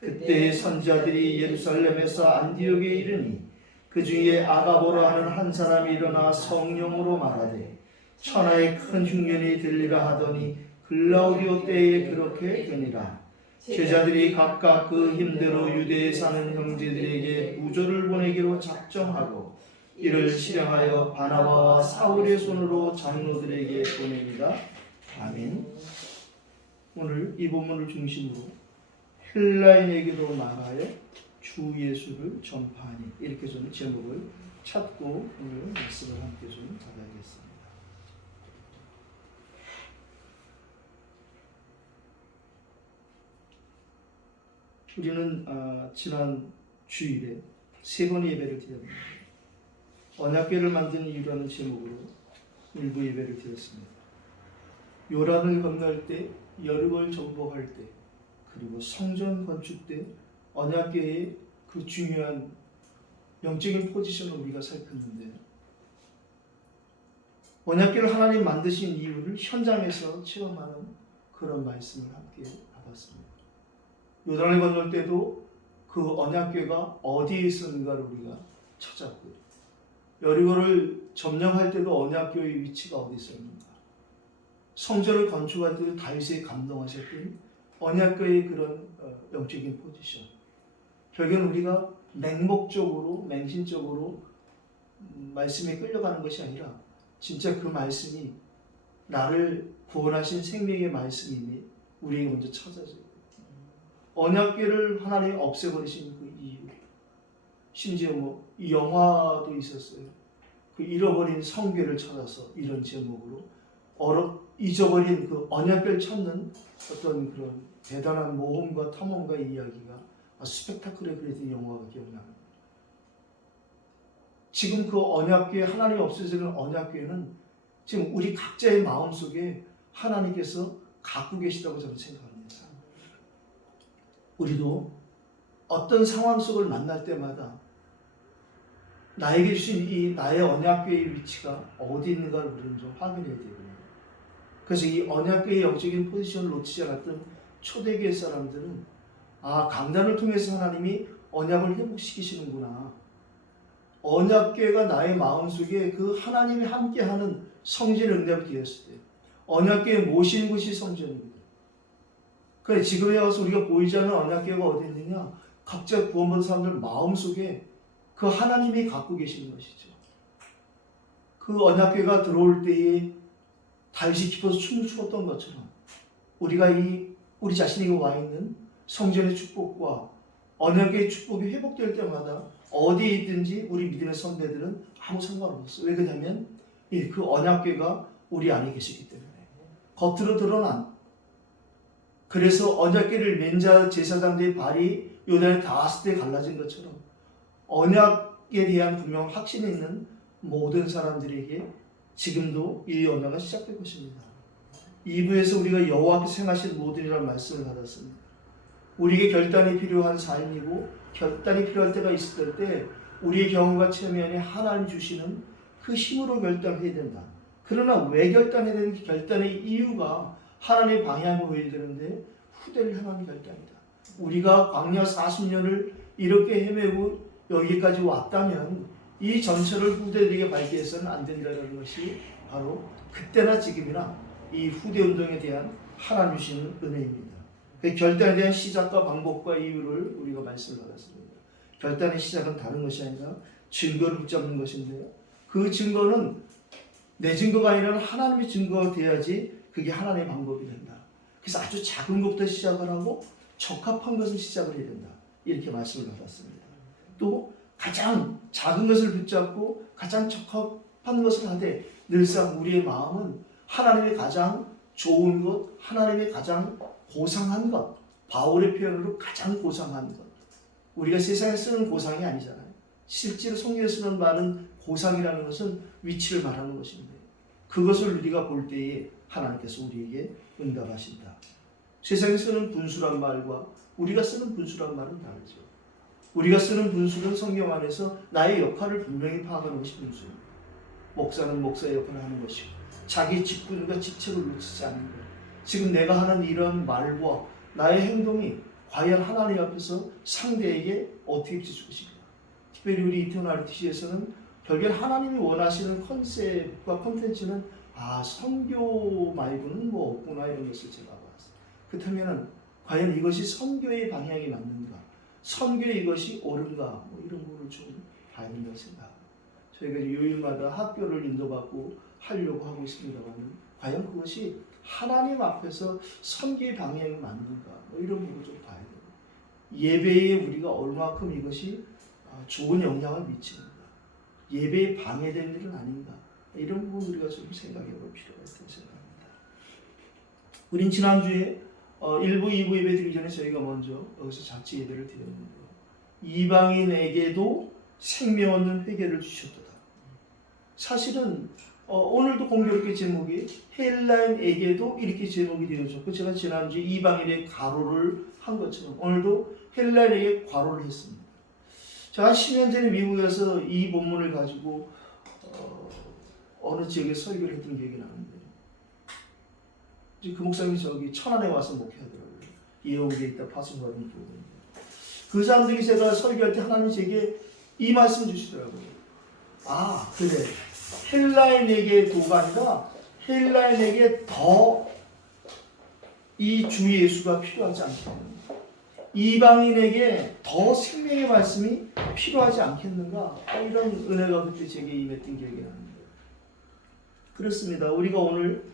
그때 선지자들이 예루살렘에서 안디옥에 이르니 그 중에 아가보라 하는 한 사람이 일어나 성령으로 말하되 천하에 큰 흉년이 들리라 하더니 글라우디오 때에 그렇게 되니라. 제자들이 각각 그 힘대로 유대에 사는 형제들에게 부조를 보내기로 작정하고 이를 실행하여 바나바와 사울의 손으로 장로들에게 보냅니다. 아멘. 오늘 이 본문을 중심으로 헬라인에게도 말하여 주 예수를 전파하니, 이렇게 저는 제목을 찾고 오늘 말씀을 함께 좀 받아야겠습니다. 우리는 지난 주일에 세 번의 예배를 드렸습니다. 언약궤를 만든 이유라는 제목으로 일부 예배를 드렸습니다. 요란을 건널 때, 여름을 정복할 때, 그리고 성전 건축 때 언약궤의 그 중요한 영적인 포지션을 우리가 살폈는데, 언약궤를 하나님 만드신 이유를 현장에서 체험하는 그런 말씀을 함께 받았습니다. 요단을 건널 때도 그 언약궤가 어디에 있었는가를 우리가 찾았고요. 여리고를 점령할 때도 언약궤의 위치가 어디 있었는가, 성전을 건축할 때도 다윗이 감동하셨던 언약궤의 그런 영적인 포지션, 결국은 우리가 맹목적으로 맹신적으로 말씀에 끌려가는 것이 아니라 진짜 그 말씀이 나를 구원하신 생명의 말씀이니 우리에게 먼저 찾아져요. 언약궤를 하나님이 없애버리신 그 이유, 심지어 이 영화도 있었어요. 그 잃어버린 성궤를 찾아서, 이런 제목으로 잊어버린 그 언약궤를 찾는 어떤 그런 대단한 모험과 탐험가의 이야기가 스펙타클하게 그려진 영화가 기억납니다. 지금 그 언약궤, 하나님이 없애지는 언약궤는 지금 우리 각자의 마음속에 하나님께서 갖고 계시다고 저는 생각합니다. 우리도 어떤 상황 속을 만날 때마다 나에게 주신 이 나의 언약궤의 위치가 어디 있는가를 우리는 좀 확인해야 되거든요. 그래서 이 언약궤의 영적인 포지션을 놓치지 않았던 초대교회 사람들은 강단을 통해서 하나님이 언약을 회복시키시는구나, 언약궤가 나의 마음속에 그 하나님이 함께하는 성전 응답이 되었을 때 언약궤에 모신 곳이 성전입니다. 그래, 지금에 와서 우리가 보이지 않는 언약궤가 어디 있느냐, 각자 구원받은 사람들 마음속에 그 하나님이 갖고 계시는 것이죠. 그 언약궤가 들어올 때에 다윗이 기뻐서 춤을 추었던 것처럼 우리가 우리 자신에게 와 있는 성전의 축복과 언약궤의 축복이 회복될 때마다 어디에 있든지 우리 믿음의 선배들은 아무 상관없어요. 왜 그러냐면 그 언약궤가 우리 안에 계시기 때문에. 겉으로 드러난, 그래서 언약궤를 맨 자 제사장들의 발이 요단에 닿았을 때 갈라진 것처럼 언약에 대한 분명 확신이 있는 모든 사람들에게 지금도 이 언약은 시작될 것입니다. 2부에서 우리가 여호와께서 행하신 모든이라는 말씀을 받았습니다. 우리에게 결단이 필요한 삶이고 결단이 필요할 때가 있을 때 우리의 경험과 체험이 아닌 하나님 주시는 그 힘으로 결단해야 된다. 그러나 왜 결단해야 되는지, 결단의 이유가 하나님의 방향을 보여야 되는데 후대를 향한 결단이다. 우리가 광야 40년을 이렇게 헤매고 여기까지 왔다면 이 전체를 후대들에게 밝게 해서는 안 된다는 것이 바로 그때나 지금이나 이 후대 운동에 대한 하나님 주시는 은혜입니다. 그 결단에 대한 시작과 방법과 이유를 우리가 말씀을 받았습니다. 결단의 시작은 다른 것이 아니라 증거를 붙잡는 것인데요, 그 증거는 내 증거가 아니라 하나님의 증거가 돼야지 그게 하나님의 방법이 된다. 그래서 아주 작은 것부터 시작을 하고 적합한 것을 시작을 해야 된다, 이렇게 말씀을 받았습니다. 또 가장 작은 것을 붙잡고 가장 적합한 것을 하되 늘상 우리의 마음은 하나님의 가장 좋은 것, 하나님의 가장 고상한 것, 바울의 표현으로 가장 고상한 것. 우리가 세상에 쓰는 고상이 아니잖아요. 실제로 성경에 쓰는 말은 고상이라는 것은 위치를 말하는 것인데, 그것을 우리가 볼 때에 하나님께서 우리에게 응답하신다. 세상에 쓰는 분수란 말과 우리가 쓰는 분수란 말은 다르죠. 우리가 쓰는 분수는 성경 안에서 나의 역할을 분명히 파악하는 것이 분수입니다. 목사는 목사의 역할을 하는 것이고 자기 직분과 직책을 놓치지 않는 것. 지금 내가 하는 이런 말과 나의 행동이 과연 하나님 앞에서 상대에게 어떻게 비칠 것인가. 특별히 우리 이태원 RTC에서는 결국엔 하나님이 원하시는 컨셉과 콘텐츠는 선교 말고는 뭐 없구나 이런 것을 제가 봤어요. 그렇다면 과연 이것이 선교의 방향이 맞는가, 선교의 이것이 옳은가, 뭐 이런 부분을 좀 봐야 된다고 생각합니다. 저희가 요일마다 학교를 인도받고 하려고 하고 있습니다만 과연 그것이 하나님 앞에서 선교의 방향이 맞는가, 뭐 이런 부분을 좀 봐야 돼요. 예배에 우리가 얼마큼 이것이 좋은 영향을 미치는가, 예배에 방해되는 일은 아닌가, 이런 부분 우리가 좀 생각해 볼 필요가 있다고 생각합니다. 우린 지난주에 1부, 2부 예배 드리기 전에 저희가 먼저 여기서 자치 예배를 드렸는데요. 이방인에게도 생명 얻는 회개를 주셨도다. 사실은 오늘도 공교롭게 제목이 헬라인에게도 이렇게 제목이 되어졌고, 제가 지난주에 이방인의 가로를 한 것처럼 오늘도 헬라인에게 괄호를 했습니다. 제가 10년 전에 미국에 가서 이 본문을 가지고 어느 지역에 설교를 했던 기억이 나는데, 그 목사님이 저기 천안에 와서 목회하더라고요. 예옥에 있다 파송받은 부분. 그 사람들이 제가 설교할 때 하나님 제게 이 말씀 주시더라고요. 그래. 헬라인에게도가 아니라 헬라인에게 더 이 주 예수가 필요하지 않겠는가? 이방인에게 더 생명의 말씀이 필요하지 않겠는가? 이런 은혜가 그때 제게 임했던 기억이 나는데, 그렇습니다. 우리가 오늘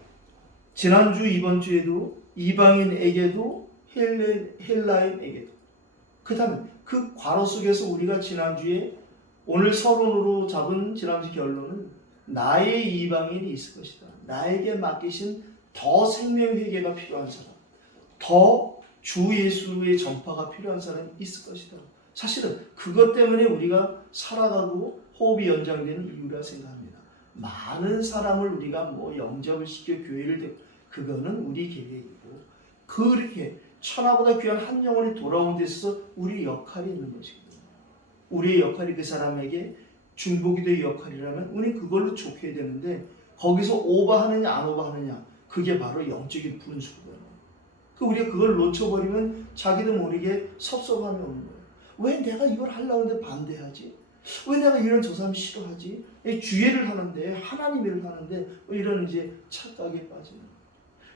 지난주 이번 주에도 이방인에게도 헬라인에게도, 그 다음에 그 괄호 속에서 우리가 지난주에 오늘 서론으로 잡은 지난주 결론은 나의 이방인이 있을 것이다. 나에게 맡기신 더 생명회개가 필요한 사람, 더 주 예수의 전파가 필요한 사람이 있을 것이다. 사실은 그것 때문에 우리가 살아가고 호흡이 연장되는 이유라 생각합니다. 많은 사람을 우리가 영접을 시켜 교회를 데리고, 그거는 우리 계획이고, 그렇게 천하보다 귀한 한 영혼이 돌아온 데 있어서 우리 역할이 있는 것이거든요. 우리의 역할이 그 사람에게 중보기도의 역할이라면 우리는 그걸로 족해야 되는데, 거기서 오버하느냐 안 오버하느냐, 그게 바로 영적인 분수거든요. 우리가 그걸 놓쳐버리면 자기도 모르게 섭섭함이 오는 거예요. 왜 내가 이걸 하려고 하는데 반대하지? 왜 내가 이런 저 사람 싫어하지? 주예를 하는데, 하나님 일을 하는데, 이런 이제 착각에 빠지는 거예요.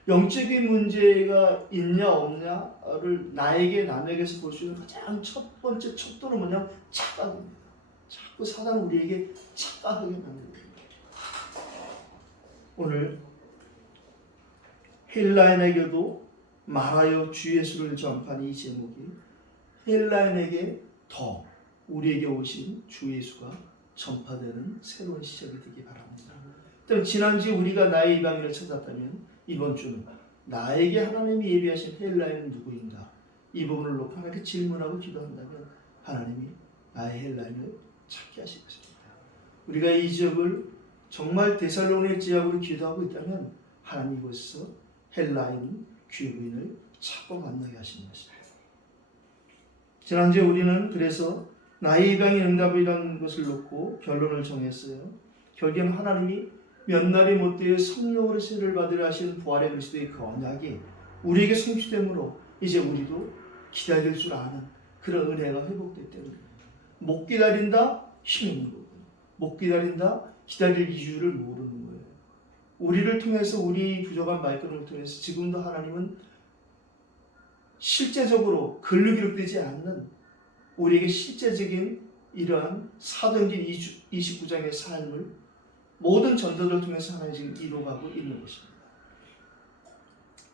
영적인 문제가 있냐 없냐를 남에게서 볼 수 있는 가장 첫 번째 척도는 뭐냐? 착각입니다. 자꾸 사단은 우리에게 착각하게 만듭니다. 오늘 헬라인에게도 말하여 주 예수를 전파한 이 제목이 헬라인에게 더 우리에게 오신 주 예수가 전파되는 새로운 시작이 되기 바랍니다. 그럼 지난주에 우리가 나의 이방인을 찾았다면 이번 주는 나에게 하나님이 예비하신 헬라인은 누구인가? 이 부분을 놓고 하나님께 질문하고 기도한다면 하나님이 나의 헬라인을 찾게 하실 것입니다. 우리가 이 지역을 정말 데살로니가 지역으로 기도하고 있다면 하나님 이곳에서 헬라인 귀부인을 찾고 만나게 하시는 것입니다. 지난주에 우리는 그래서 나의 이방인 응답이라는 것을 놓고 결론을 정했어요. 결국엔 하나님이 몇 날이 못되어 성령으로 세를 받으려 하시는 부활의 그리스도의 그 언약이 우리에게 성취됨으로 이제 우리도 기다릴 줄 아는 그런 은혜가 회복됐기 때문에 못 기다린다 힘없는 거고요. 못 기다린다 기다릴 이유를 모르는 거예요. 우리를 통해서, 우리 부족한 말씀을 통해서 지금도 하나님은 실제적으로 글로 기록되지 않는 우리에게 실제적인 이러한 사도행전 29장의 삶을 모든 전도들을 통해서 하나님 지금 이루어가고 있는 것입니다.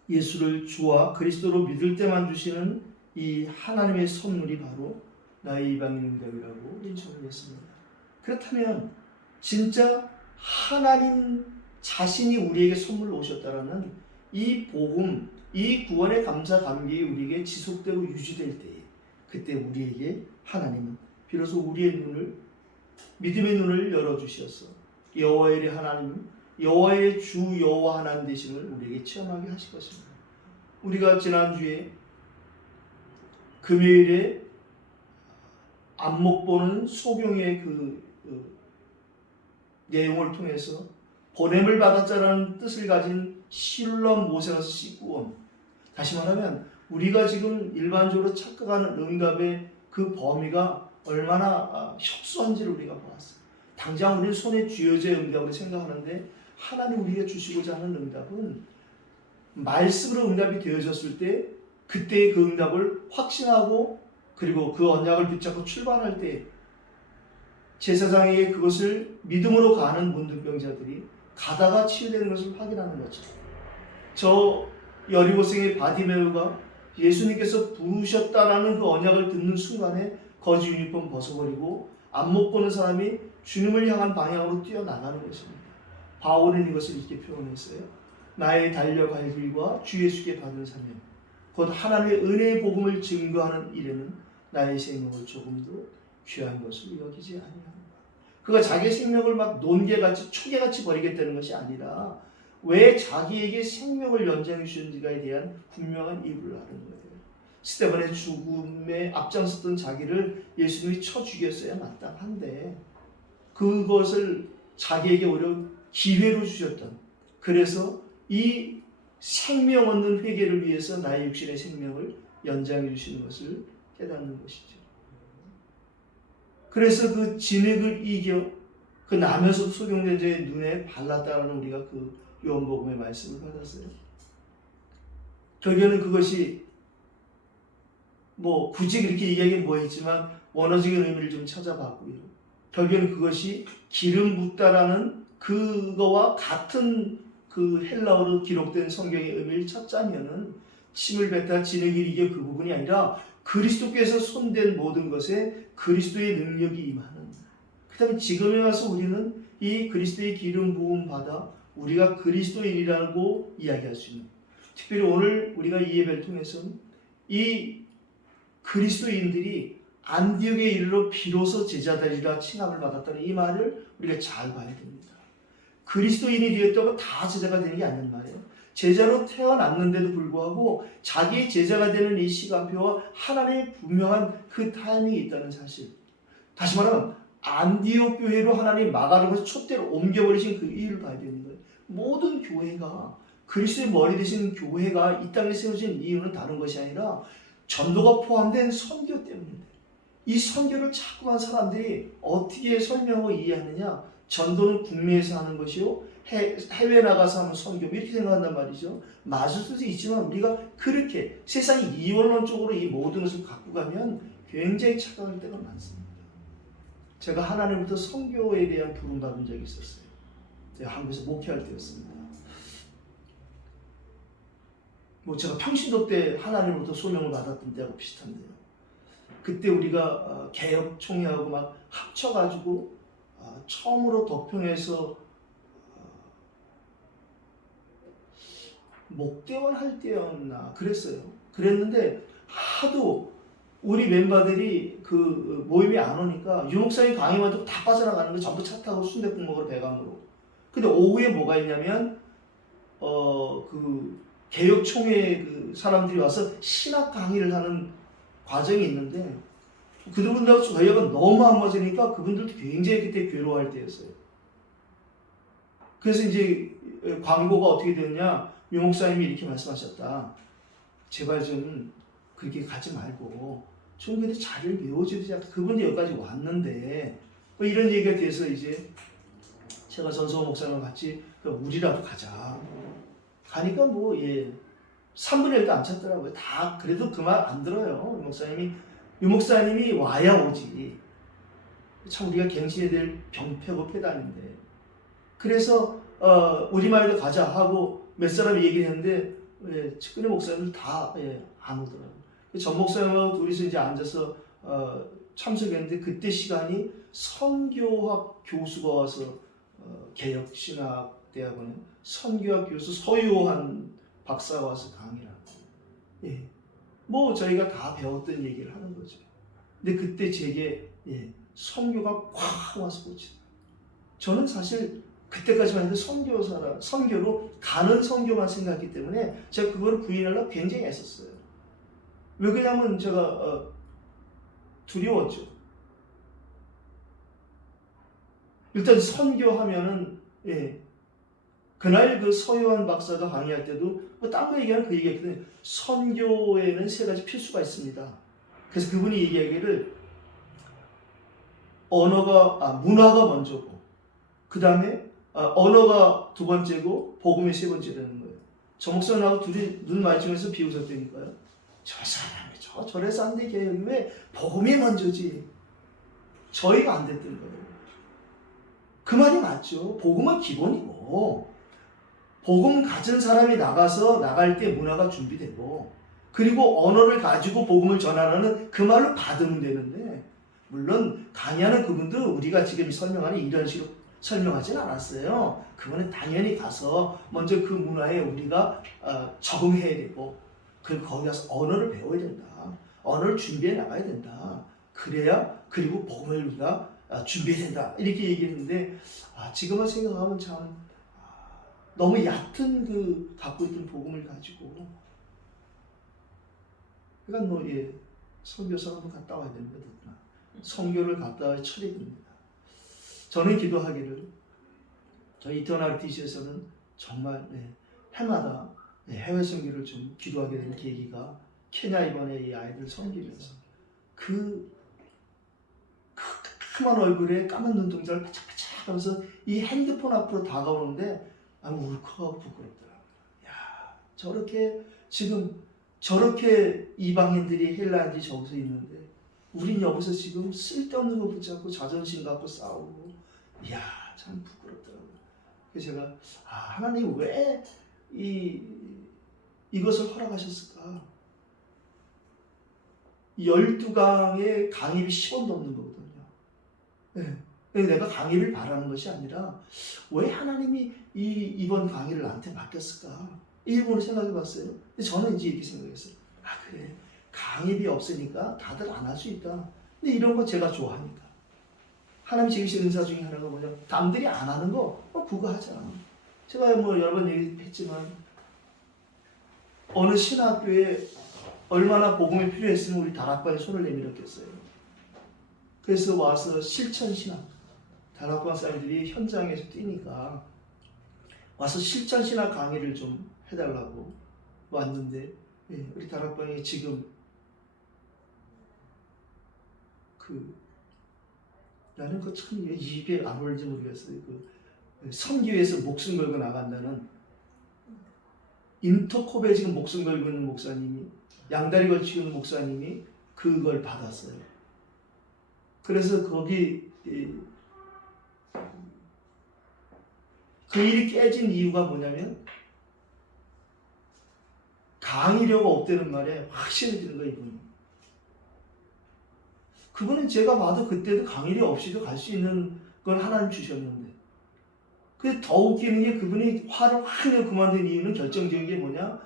예수를 주와 그리스도로 믿을 때만 주시는 이 하나님의 선물이 바로 나의 이방인 응답이라고 인정을 했습니다. 그렇다면 진짜 하나님 자신이 우리에게 선물로 오셨다라는 이 복음, 이 구원의 감사 감격이 우리에게 지속되고 유지될 때에, 그때 우리에게 하나님은 비로소 우리의 눈을, 믿음의 눈을 열어주셔서 여호와의 하나님, 여호와의 주 여호와 하나님 되심을 우리에게 체험하게 하실 것입니다. 우리가 지난주에 금요일에 안목 보는 소경의 그 내용을 통해서 보냄을 받았자라는 뜻을 가진 실로 모세가 씻고 온, 다시 말하면 우리가 지금 일반적으로 착각하는 응답의 그 범위가 얼마나 협소한지를 우리가 보았어요. 당장 우리 손에 쥐어져야 응답으로 생각하는데 하나님 우리가 주시고자 하는 응답은 말씀으로 응답이 되어졌을 때 그때의 그 응답을 확신하고 그리고 그 언약을 붙잡고 출발할 때 제사장에게 그것을 믿음으로 가는 문둥병자들이 가다가 치유되는 것을 확인하는 거죠. 저 여리고성의 바디메오가 예수님께서 부르셨다라는 그 언약을 듣는 순간에 거지 유니폼 벗어버리고 안목 보는 사람이 주님을 향한 방향으로 뛰어나가는 것입니다. 바울은 이것을 이렇게 표현했어요. 나의 달려갈 길과 주 예수께 받은 사명 곧 하나님의 은혜의 복음을 증거하는 일에는 나의 생명을 조금도 귀한 것을 여기지 아니하노라. 그가 자기의 생명을 막 논개같이 초계같이 버리겠다는 것이 아니라 왜 자기에게 생명을 연장해 주셨는지에 대한 분명한 이유를 아는 거예요. 스데반의 죽음에 앞장섰던 자기를 예수님이 쳐 죽였어야 마땅한데 그것을 자기에게 오히려 기회로 주셨던, 그래서 이 생명 얻는 회개를 위해서 나의 육신의 생명을 연장해 주시는 것을 깨닫는 것이죠. 그래서 그 진흙을 이겨 그 나면서 소경된 자의 눈에 발랐다라는 우리가 그 요한복음의 말씀을 받았어요. 결국에는 그것이 뭐 굳이 그렇게 이야기는 뭐했지만 원어적인 의미를 좀 찾아봤고요. 결국에는 그것이 기름 붓다라는 그거와 같은 그 헬라어로 기록된 성경의 의미를 찾자면은 침을 뱉다 진흙을 이겨 그 부분이 아니라 그리스도께서 손댄 모든 것에 그리스도의 능력이 임하는, 그 다음에 지금에 와서 우리는 이 그리스도의 기름 부음 받아 우리가 그리스도인이라고 이야기할 수 있는, 특별히 오늘 우리가 이 예배를 통해서는 이 그리스도인들이 안디옥에 이르러 비로소 제자들이라 칭함을 받았다는 이 말을 우리가 잘 봐야 됩니다. 그리스도인이 되었다고 다 제자가 되는 게 아닌 말이에요. 제자로 태어났는데도 불구하고 자기의 제자가 되는 이 시간표와 하나님의 분명한 그 타이밍이 있다는 사실. 다시 말하면 안디옥 교회로 하나님 마가르고서 촛대로 옮겨버리신 그 이유를 봐야 되는 거예요. 모든 교회가 그리스도의 머리 되신 교회가 이 땅에 세워진 이유는 다른 것이 아니라 전도가 포함된 선교 때문입니다. 이 선교를 자꾸만 사람들이 어떻게 설명하고 이해하느냐? 전도는 국내에서 하는 것이요, 해외 나가서 하는 선교 이렇게 생각한단 말이죠. 맞을 수도 있지만 우리가 그렇게 세상이 이원론적으로 이 모든 것을 갖고 가면 굉장히 착각할 때가 많습니다. 제가 하나님부터 선교에 대한 부름 받은 적이 있었어요. 제가 한국에서 목회할 때였습니다. 뭐 제가 평신도 때 하나님으로부터 소명을 받았던 때하고 비슷한데요. 그때 우리가 개혁총회하고 막 합쳐가지고 처음으로 덕평에서 목대원 할 때였나 그랬어요. 그랬는데 하도 우리 멤버들이 그 모임에 안 오니까 유목사님 강의만 듣고 다 빠져나가는 거, 전부 차 타고 순댓국 먹으러 배강으로. 근데 오후에 뭐가 있냐면 그 개혁총회 그 사람들이 와서 신학 강의를 하는 과정이 있는데 그분들하고 저희가 너무 안 맞으니까 그분들도 굉장히 그때 괴로워할 때였어요. 그래서 이제 광고가 어떻게 됐냐, 유 목사님이 이렇게 말씀하셨다. 제발 좀 그렇게 가지 말고 좀 그래도 자리를 메워주지 않고 그분이 여기까지 왔는데 뭐 이런 얘기가 돼서 이제 제가 전성호 목사님과 같이 우리라도 가자. 가니까 뭐 3분의 1도 안 찼더라고요. 다 그래도 그 말 안 들어요. 유 목사님이 와야 오지. 참 우리가 갱신해야 될 병폐고 폐단인데. 그래서 우리말도 가자 하고 몇 사람이 얘기를 했는데 측근의 목사님들 다 안 오더라고요. 전 목사님하고 둘이서 이제 앉아서 참석했는데 그때 시간이 선교학 교수가 와서 개혁신학대학원에 선교학 교수 서유한 박사가 와서 강의를 하고, 뭐 저희가 다 배웠던 얘기를 하는 거죠. 근데 그때 제게 선교가 꽉 와서 꽂히다. 저는 사실 그때까지만 해도 선교로 가는 선교만 생각했기 때문에 제가 그거를 부인하려고 굉장히 애썼어요. 왜 그러냐면 제가 두려웠죠. 일단 선교하면은 그날 그 서요한 박사가 강의할 때도 딴 거 얘기하는 그 얘기했거든요. 선교에는 세 가지 필수가 있습니다. 그래서 그분이 얘기하기를 문화가 먼저고, 그 다음에 언어가 두 번째고, 복음이 세 번째라는 거예요. 저 목사님하고 둘이 눈 마주치면서 비웃었다니까요. 저 사람이 저 절에 싼데 개혁이 왜 복음이 먼저지? 저희가 안 됐던 거예요. 그 말이 맞죠. 복음은 기본이고, 복음 가진 사람이 나갈 때 문화가 준비되고, 그리고 언어를 가지고 복음을 전하라는 그 말로 받으면 되는데, 물론 강의하는 그분도 우리가 지금 설명하는 이런 식으로 설명하진 않았어요. 그분은 당연히 가서 먼저 그 문화에 우리가 적응해야 되고, 그리고 거기 가서 언어를 배워야 된다. 언어를 준비해 나가야 된다. 그래야, 그리고 복음을 우리가 준비해야 된다. 이렇게 얘기했는데, 지금은 생각하면 참 너무 얕은 그 갖고 있던 복음을 가지고, 그러니까 선교사 한번 갔다 와야 됩니다. 선교를 갔다 와야 철이 됩니다. 저는 기도하기를, 저희 이터널 DC에서는 정말 해마다 해외 선교를 좀 기도하게 된 계기가, 케냐 이번에 이 아이들 섬기면서 그 까만 얼굴에 까만 눈동자를 바짝바짝 하면서 이 핸드폰 앞으로 다가오는데 울컥하고 부끄럽더라고요. 야, 저렇게 이방인들이 헬라인들이 저기서 있는데 우린 여기서 지금 쓸데없는 거 붙잡고 자존심 갖고 싸우고, 이야, 참 부끄럽더라고요. 그래서 제가 하나님 왜 이것을 허락하셨을까? 12강의 강입이 10원도 없는 거거든요. 네. 내가 강의를 바라는 것이 아니라 왜 하나님이 이번 강의를 나한테 맡겼을까? 일본으로 생각해 봤어요. 근데 저는 이제 이렇게 생각했어요. 그래. 강의비 없으니까 다들 안 할 수 있다. 근데 이런 거 제가 좋아하니까. 하나님 지으신 은사 중에 하나가 뭐냐? 남들이 안 하는 거, 그거 하자. 제가 여러 번 얘기했지만, 어느 신학교에 얼마나 복음이 필요했으면 우리 다락방에 손을 내밀었겠어요. 그래서 와서 실천신학, 다락방 사람들이 현장에서 뛰니까 와서 실천신학 강의를 좀 해달라고 왔는데, 우리 다락방에 지금 나는 참 입에 안 올지 모르겠어요. 선교에서 목숨 걸고 나간다는, 인터콥에 지금 목숨 걸고 있는 목사님이, 양다리 걸치고 있는 목사님이 그걸 받았어요. 그래서 거기 그 일이 깨진 이유가 뭐냐면, 강의료가 없다는 말에 확신이 드는 거예요, 이분이. 그분은 제가 봐도 그때도 강의료 없이도 갈 수 있는 걸 하나님 주셨는데, 근데 더 웃기는 게 그분이 화를 확 내고 그만둔 이유는 결정적인 게 뭐냐?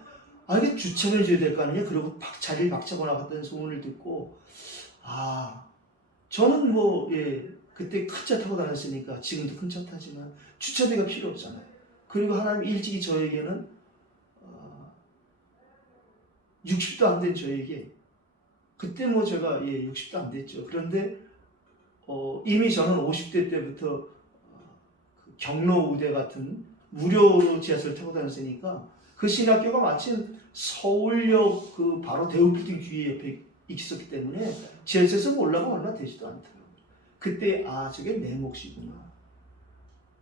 이게 주차를 해줘야 될 거 아니냐? 그러고 자리를 박차고 나갔다는 소문을 듣고, 저는 그때 큰 차 타고 다녔으니까 지금도 큰 차 타지만 주차대가 필요 없잖아요. 그리고 하나님 일찍이 저에게는 60도 안 된 저에게, 그때 제가 60도 안 됐죠. 그런데 이미 저는 50대 때부터 경로 우대 같은 무료로 지하철 타고 다녔으니까, 그 신학교가 마침 서울역 바로 대우빌딩 뒤에 옆에 있었기 때문에 지하철에서 올라가면 얼마 되지도 않더라고요. 그때 저게 내 몫이구나.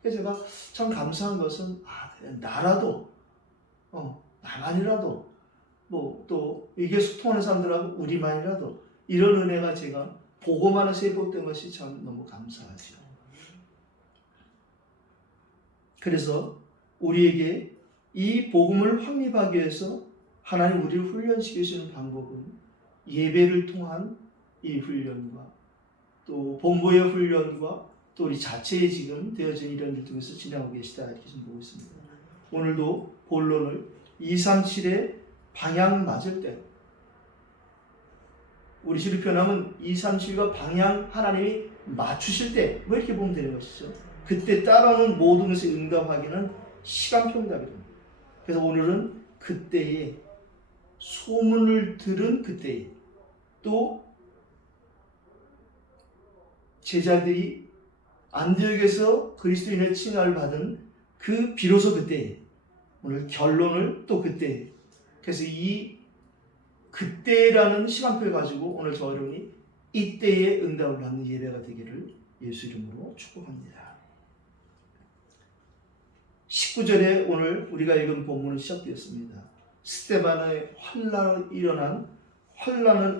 그래서 제가 참 감사한 것은 나라도 나만이라도 또 이게 소통하는 사람들하고 우리만이라도 이런 은혜가 제가 보고만 해서 회복된 것이 참 너무 감사하죠. 그래서 우리에게 이 복음을 확립하기 위해서 하나님 우리를 훈련시키시는 방법은 예배를 통한 이 훈련과 또 본부의 훈련과 또 우리 자체에 지금 되어진 이런 일 통해서 진행하고 계시다, 이렇게 좀 보고 있습니다. 오늘도 본론을 237의 방향 맞을 때, 우리 시로 표현하면 237과 방향 하나님이 맞추실 때, 이렇게 보면 되는 것이죠. 그때 따라오는 모든 것에 응답하기는 시간평답이랍니다. 그래서 오늘은 그때에, 소문을 들은 그때에, 또 제자들이 안디옥에서 그리스도인의 칭함을 받은 비로소 그때 오늘 결론을 또 그때, 그래서 이 그때라는 시간표를 가지고 오늘 저 여러분이 이때의 응답을 받는 예배가 되기를 예수 이름으로 축복합니다. 19절에 오늘 우리가 읽은 본문은 시작되었습니다. 스데반의 환란을 일어난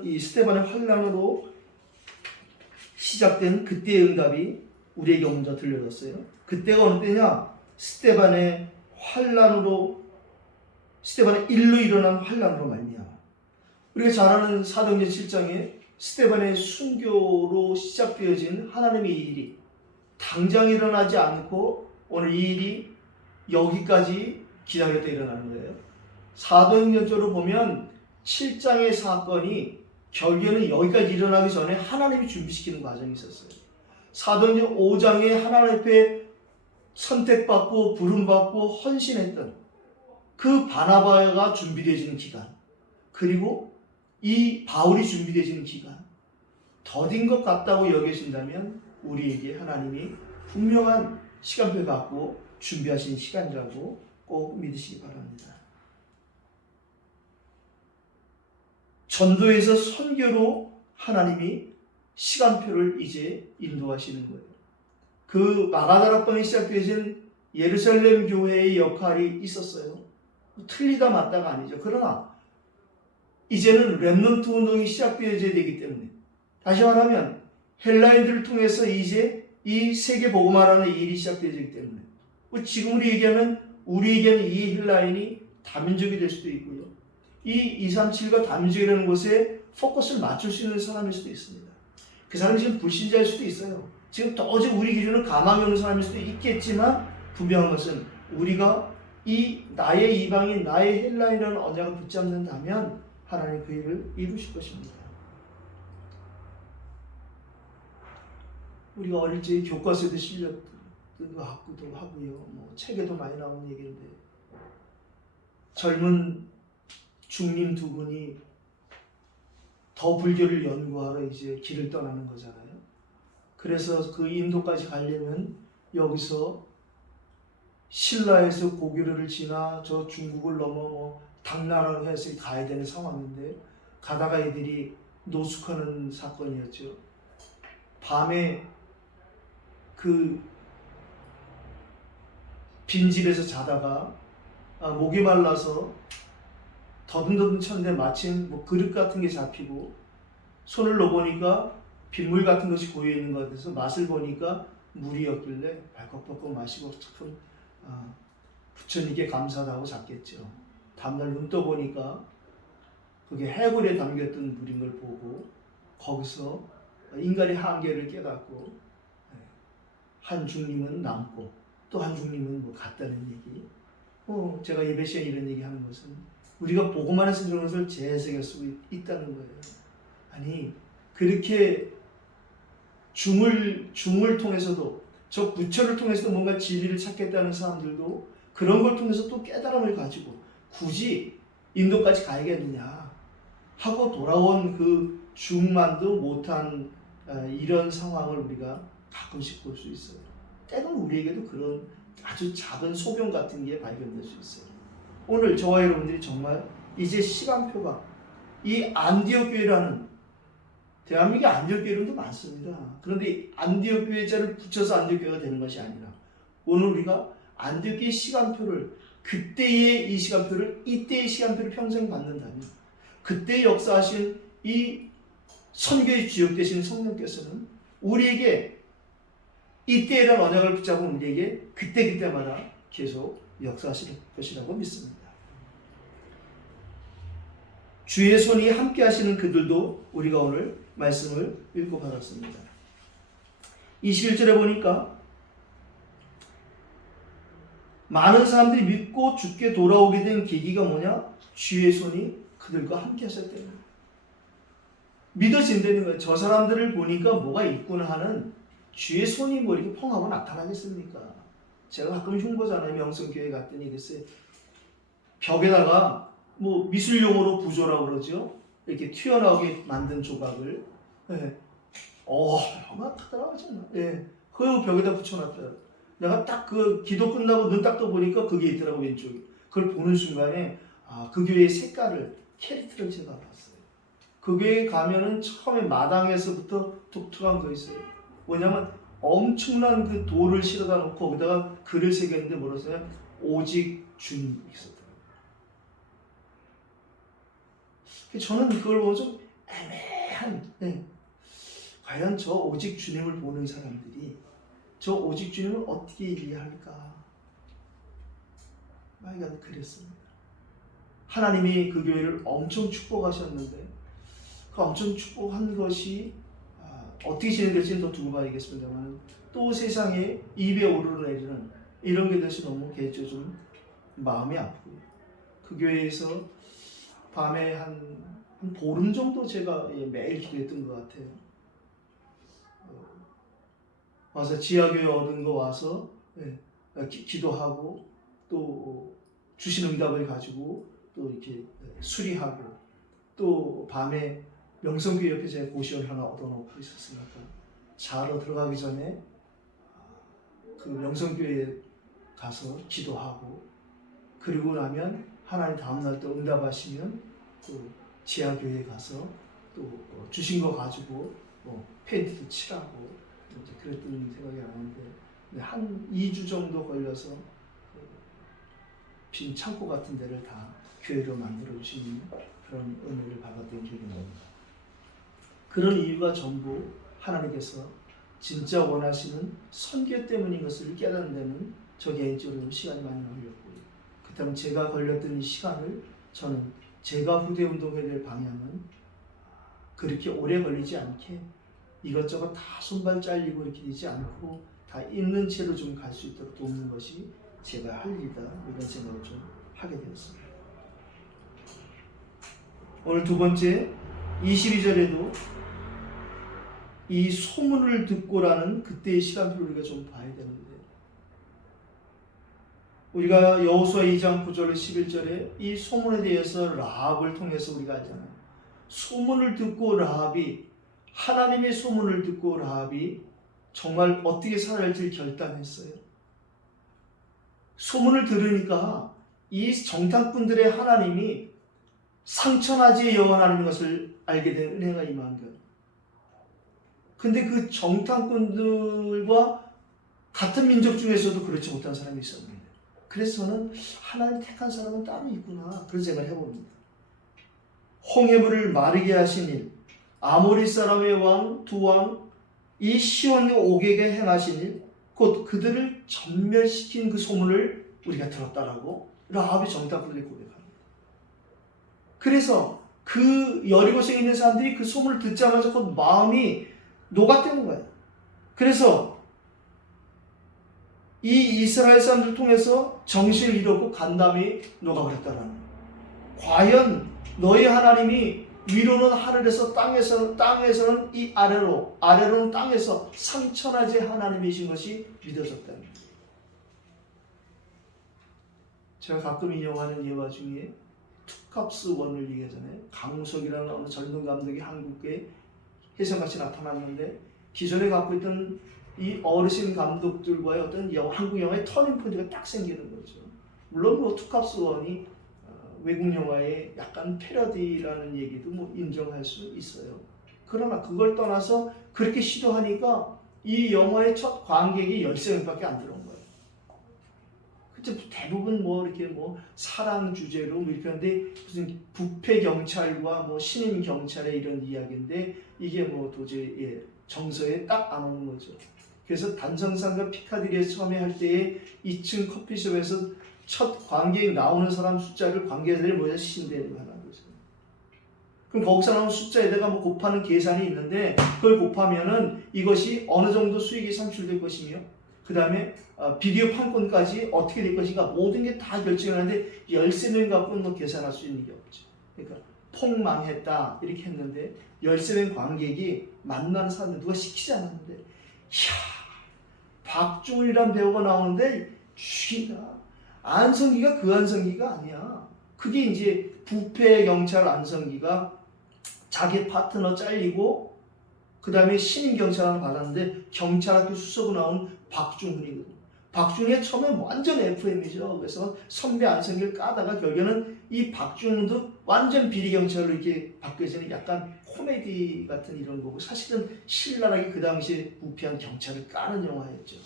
이 스데반의 환란으로 시작된 그때의 응답이 우리에게 먼저 들려졌어요. 그때가 어느 때냐? 스데반의 일로 일어난 환란으로 말미암아. 우리가 잘 아는 사도행전 7장에 스데반의 순교로 시작되어진 하나님의 일이 당장 일어나지 않고 오늘 이 일이 여기까지 기다렸다 일어나는 거예요. 사도행전적으로 보면 7장의 사건이 결국에는 여기까지 일어나기 전에 하나님이 준비시키는 과정이 있었어요. 사도행전 5장에 하나님 앞에 선택받고 부름받고 헌신했던 그 바나바가 준비되어지는 기간, 그리고 이 바울이 준비되어지는 기간, 더딘 것 같다고 여기신다면 우리에게 하나님이 분명한 시간표를 갖고 준비하신 시간이라고 꼭 믿으시기 바랍니다. 전도에서 선교로 하나님이 시간표를 이제 인도하시는 거예요. 그 마가다락방에 시작되어진 예루살렘 교회의 역할이 있었어요. 틀리다 맞다가 아니죠. 그러나 이제는 렘넌트 운동이 시작되어져야 되기 때문에, 다시 말하면 헬라인들을 통해서 이제 이 세계 복음화라는 일이 시작되어지기 때문에, 지금 우리에게는 이 헬라인이 다민족이 될 수도 있고요. 이 237과 다민족이라는 곳에 포커스를 맞출 수 있는 사람일 수도 있습니다. 그 사람이 지금 불신자일 수도 있어요. 지금 도저히 우리 기준으로 가망이 없는 사람일 수도 있겠지만, 분명한 것은 우리가 이 나의 이방인, 나의 헬라인이라는 언약을 붙잡는다면 하나님 그 일을 이루실 것입니다. 우리가 어릴 적 교과서에도 실렸던 거 같기도 하고요. 책에도 많이 나오는 얘기인데, 젊은 중림 두 분이 더 불교를 연구하러 이제 길을 떠나는 거잖아요. 그래서 그 인도까지 가려면 여기서 신라에서 고구려를 지나 저 중국을 넘어 당나라로 해서 가야 되는 상황인데, 가다가 이들이 노숙하는 사건이었죠. 밤에 그 빈집에서 자다가 목이 말라서 더듬더듬 쳤는데 마침 그릇 같은 게 잡히고, 손을 넣어보니까 빗물 같은 것이 고여있는 것 같아서 맛을 보니까 물이었길래 벌컥벌컥 마시고 참 부처님께 감사하다고 잤겠죠. 다음날 눈 떠보니까 그게 해골에 담겼던 물인 걸 보고 거기서 인간의 한계를 깨닫고, 한 중림은 남고 또 한 중림은 같다는 얘기. 제가 예배 시간에 이런 얘기 하는 것은 우리가 복음 안에서 이런 것을 재해석할 수 있다는 거예요. 아니, 그렇게 중을 통해서도, 저 부처를 통해서도 뭔가 진리를 찾겠다는 사람들도 그런 걸 통해서 또 깨달음을 가지고 굳이 인도까지 가야겠느냐 하고 돌아온 그 중만도 못한 이런 상황을 우리가 가끔씩 볼 수 있어요. 때로는 우리에게도 그런 아주 작은 소견 같은 게 발견될 수 있어요. 오늘 저와 여러분들이 정말 이제 시간표가, 이 안디옥 교회라는, 대한민국에 안디옥 교회도 많습니다. 그런데 안디옥 교회자를 붙여서 안디옥 교회가 되는 것이 아니라, 오늘 우리가 안디옥 교회의 시간표를, 그때의 이 시간표를, 이때의 시간표를 평생 받는다면, 그때 역사하신 이 선교의 주역 되신 성령께서는 우리에게 이때라는 언약을 붙잡은 우리에게 그때마다 계속 역사하실 것이라고 믿습니다. 주의 손이 함께 하시는 그들도 우리가 오늘 말씀을 읽고 받았습니다. 21절에 보니까 많은 사람들이 믿고 주께 돌아오게 된 계기가 뭐냐? 주의 손이 그들과 함께 하셨다는 거예요. 믿어진다는 거예요. 저 사람들을 보니까 뭐가 있구나 하는 주의 손이 뭐 이렇게 펑하고 나타나겠습니까? 제가 가끔 흉보잖아요. 명성교회 갔더니 글쎄 벽에다가 미술용으로 부조라고 그러죠. 이렇게 튀어나오게 만든 조각을, 험악하더라고요 정말. 그 벽에다 붙여놨더라고요. 내가 딱 그 기도 끝나고 눈 딱 떠보니까 그게 있더라고, 왼쪽에. 그걸 보는 순간에 그 교회의 색깔을, 캐릭터를 제가 봤어요. 그 교회에 가면은 처음에 마당에서부터 독특한 거 있어요. 뭐냐면 엄청난 그 돌을 실어다 놓고 거기다가 글을 새겼는데 뭐라 써요? 오직 주님 있었더라고요. 저는 그걸 보고 좀 애매한, 과연 저 오직 주님을 보는 사람들이 저 오직 주님을 어떻게 이해할까? 막연 그랬습니다. 하나님이 그 교회를 엄청 축복하셨는데 그 엄청 축복한 것이 어떻게 진행될지는 더 두고 봐야겠습니다만 또 세상에 입에 오르내리는 이런 게 대해서 너무 개인적으로 좀 마음이 아프고요. 그 교회에서 밤에 한 보름 정도 제가 매일 기도했던 것 같아요. 와서 지하교회 얻은 거 와서 기도하고 또 주신 응답을 가지고 또 이렇게 수리하고 또 밤에 명성교회 옆에 제가 고시원 하나 얻어놓고 있었으니까 자러 들어가기 전에 그 명성교회에 가서 기도하고 그리고 나면 하나님 다음날 또 응답하시면 또 지하교회에 가서 또 주신 거 가지고 페인트도 칠하고 이제 그랬던 생각이 나는데 한 2주 정도 걸려서 빈 창고 같은 데를 다 교회로 만들어 주시는 그런 은혜를 받았던 기억이 납니다. 그런 이유가 전부 하나님께서 진짜 원하시는 선교 때문인 것을 깨닫는 데는 저 개인적으로 시간이 많이 걸렸고요. 그렇다면 제가 걸렸던 이 시간을 저는 제가 후대 운동해야 될 방향은 그렇게 오래 걸리지 않게 이것저것 다 손발 잘리고 이렇게 되지 않고 다 있는 채로 좀 갈 수 있도록 돕는 것이 제가 할 일이다 이런 생각을 좀 하게 되었습니다. 오늘 두 번째 22절에도 이 소문을 듣고라는 그때의 시간표를 우리가 좀 봐야 되는데 우리가 여호수아 2장 9절 11절에 이 소문에 대해서 라합을 통해서 우리가 알잖아요. 소문을 듣고 라합이 하나님의 소문을 듣고 라합이 정말 어떻게 살아갈지 결단했어요. 소문을 들으니까 이 정탐꾼들의 하나님이 상천하지의 여호와 하나님인 것을 알게 된 은혜가 임한 거예요. 근데 그 정탐꾼들과 같은 민족 중에서도 그렇지 못한 사람이 있었는데 그래서 저는 하나님 택한 사람은 따로 있구나 그런 생각을 해봅니다. 홍해물을 마르게 하신 일, 아모리 사람의 왕, 두 왕, 이 시온 옥에게 행하신 일, 곧 그들을 전멸시킨 그 소문을 우리가 들었다라고 라합이 정탐꾼들이 고백합니다. 그래서 그 여리고성에 있는 사람들이 그 소문을 듣자마자 곧 마음이 녹아뜨는 거예요. 그래서 이 이스라엘 사람들을 통해서 정신을 잃었고 간담이 녹아버렸다는 거예요. 과연 너희 하나님이 위로는 하늘에서 땅에서는 이 아래로는 땅에서 상천하지 하나님이신 것이 믿어졌다는 거예요. 제가 가끔 인용하는 예화 중에 투캅스 원을 얘기하잖아요. 강우석이라는 어느 젊은 감독이 한국에 혜성같이 나타났는데 기존에 갖고 있던 이 어르신 감독들과의 어떤 한국 영화의 터닝포인트가 딱 생기는 거죠. 물론 뭐 투캅스 원이 외국 영화의 약간 패러디라는 얘기도 뭐 인정할 수 있어요. 그러나 그걸 떠나서 그렇게 시도하니까 이 영화의 첫 관객이 13명밖에 안 들어온 거예요. 그때 대부분 뭐 이렇게 뭐 사랑 주제로 뭐 이렇게 하는데 무슨 부패 경찰과 뭐 신임 경찰의 이런 이야기인데 이게 뭐 도저히 정서에 딱 안 오는 거죠. 그래서 단성산과 피카디리에서 처음에 할 때에 2층 커피숍에서 첫 관객이 나오는 사람 숫자를 관계자들이 모여서 신대는 거 하나 거죠. 그럼 거기서 나오는 숫자에다가 뭐 곱하는 계산이 있는데 그걸 곱하면은 이것이 어느 정도 수익이 산출될 것이며 그 다음에 비디오 판권까지 어떻게 될 것인가 모든 게 다 결정하는데 13명 갖고는 뭐 계산할 수 있는 게 없죠. 그러니까 폭망했다 이렇게 했는데 13명 관객이 만나는 사람들 누가 시키지 않았는데 이야 박종훈이란 배우가 나오는데 죽인다. 안성기가 그 안성기가 아니야. 그게 이제 부패 경찰 안성기가 자기 파트너 잘리고 그 다음에 신임 경찰을 받았는데 경찰학교 수석으로 나온 박종훈이거든. 박준희가 처음에 완전 FM이죠. 그래서 선배 안성기를 까다가 결국에는 이 박준호도 완전 비리경찰로 이렇게 바뀌어지는 약간 코미디 같은 이런 거고, 사실은 신랄하게 그 당시에 부패한 경찰을 까는 영화였죠.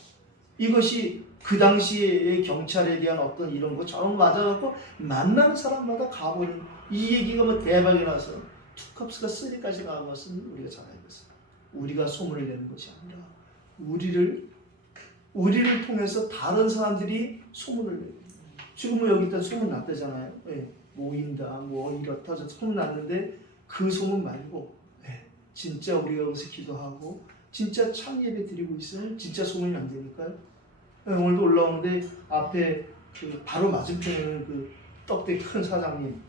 이것이 그 당시에 경찰에 대한 어떤 이런 거 저런 거 맞아갖고 만나는 사람마다 가버린 이 얘기가 뭐 대박이 나서 투캅스가 3까지 나온 것은 우리가 잘 알고 있습니다. 우리가 소문을 내는 것이 아니라 우리를 통해서 다른 사람들이 소문을 내요. 지금 뭐 여기 일단 소문 났다잖아요. 예, 모인다, 뭐 이렇다, 저 소문 났는데 그 소문 말고, 예, 진짜 우리가 여기서 기도하고 진짜 참 예배 드리고 있으면 진짜 소문이 안 되니까요. 예, 오늘도 올라오는데 앞에 그 바로 맞은편에는 그 떡대기 큰 사장님,